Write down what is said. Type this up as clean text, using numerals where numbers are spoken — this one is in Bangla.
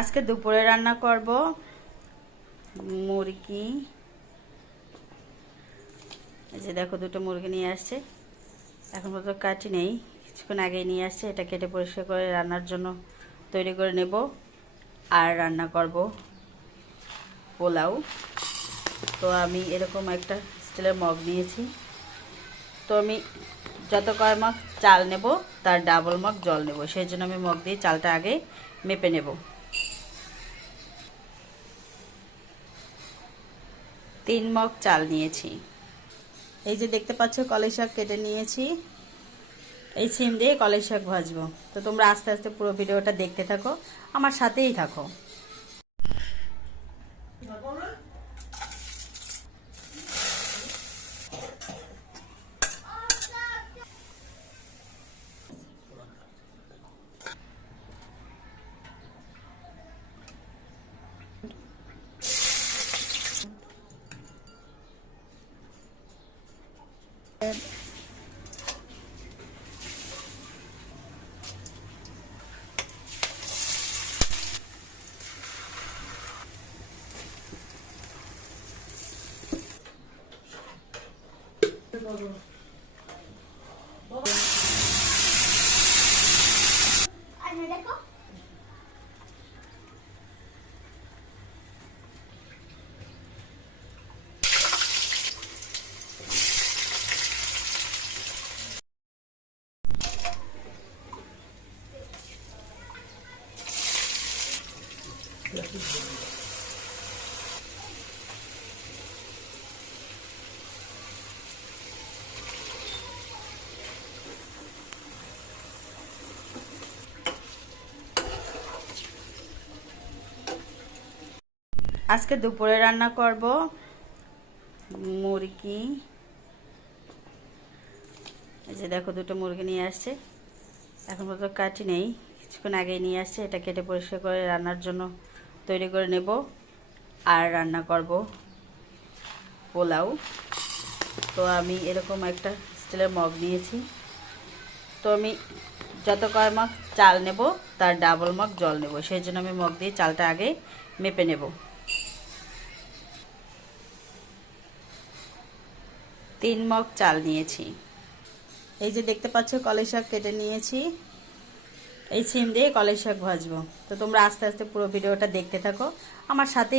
আজকে দুপুরে রান্না করব মুরগি। এই যে দেখো, দুটো মুরগি নিয়ে আসছে, এখন পর্যন্ত কাটি নেই, কিছুক্ষণ আগেই নিয়ে আসছে। এটা কেটে পরিষ্কার করে রান্নার জন্য তৈরি করে নেব। আর রান্না করব পোলাও। তো আমি এরকম একটা স্টিলের মগ নিয়েছি। তো আমি যত কয় মগ চাল নেব তার ডাবল মগ জল নেব, সেই জন্য আমি মগ দিয়ে চালটা আগে মেপে নেব। 3 মগ চাল নিয়েছি। এই যে দেখতে পাচ্ছ, কলাই শাক কেটে নিয়েছি। এই সিম দিয়ে কলাই শাক ভাজবো। তো তোমরা আস্তে আস্তে পুরো ভিডিওটা দেখতে থাকো, আমার সাথেই থাকো। আজকে দুপুরে রান্না করব মুরগি। এই যে দেখো, দুটো মুরগি নিয়ে আসছে, এখন পর্যন্ত কাটি নেই, কিছুক্ষণ আগেই নিয়ে আসছে। এটা কেটে পরিষ্কার করে রান্নার জন্য তৈরি করে নেব। আর রান্না করব পোলাও। তো আমি এরকম একটা স্টিলের মগ নিয়েছি। তো আমি যত কয় মগ চাল নেব তার ডাবল মগ জল নেব, সেই জন্য আমি মগ দিয়ে চালটা আগে মেপে নেব। 3 মগ চাল নিয়েছি। এই যে দেখতে পাচ্ছ, কলাই শাক কেটে নিয়েছি। এই সিম দিয়ে কলাই শাক ভাজবো। তো তোমরা আস্তে আস্তে পুরো ভিডিওটা দেখতে থাকো, আমার সাথে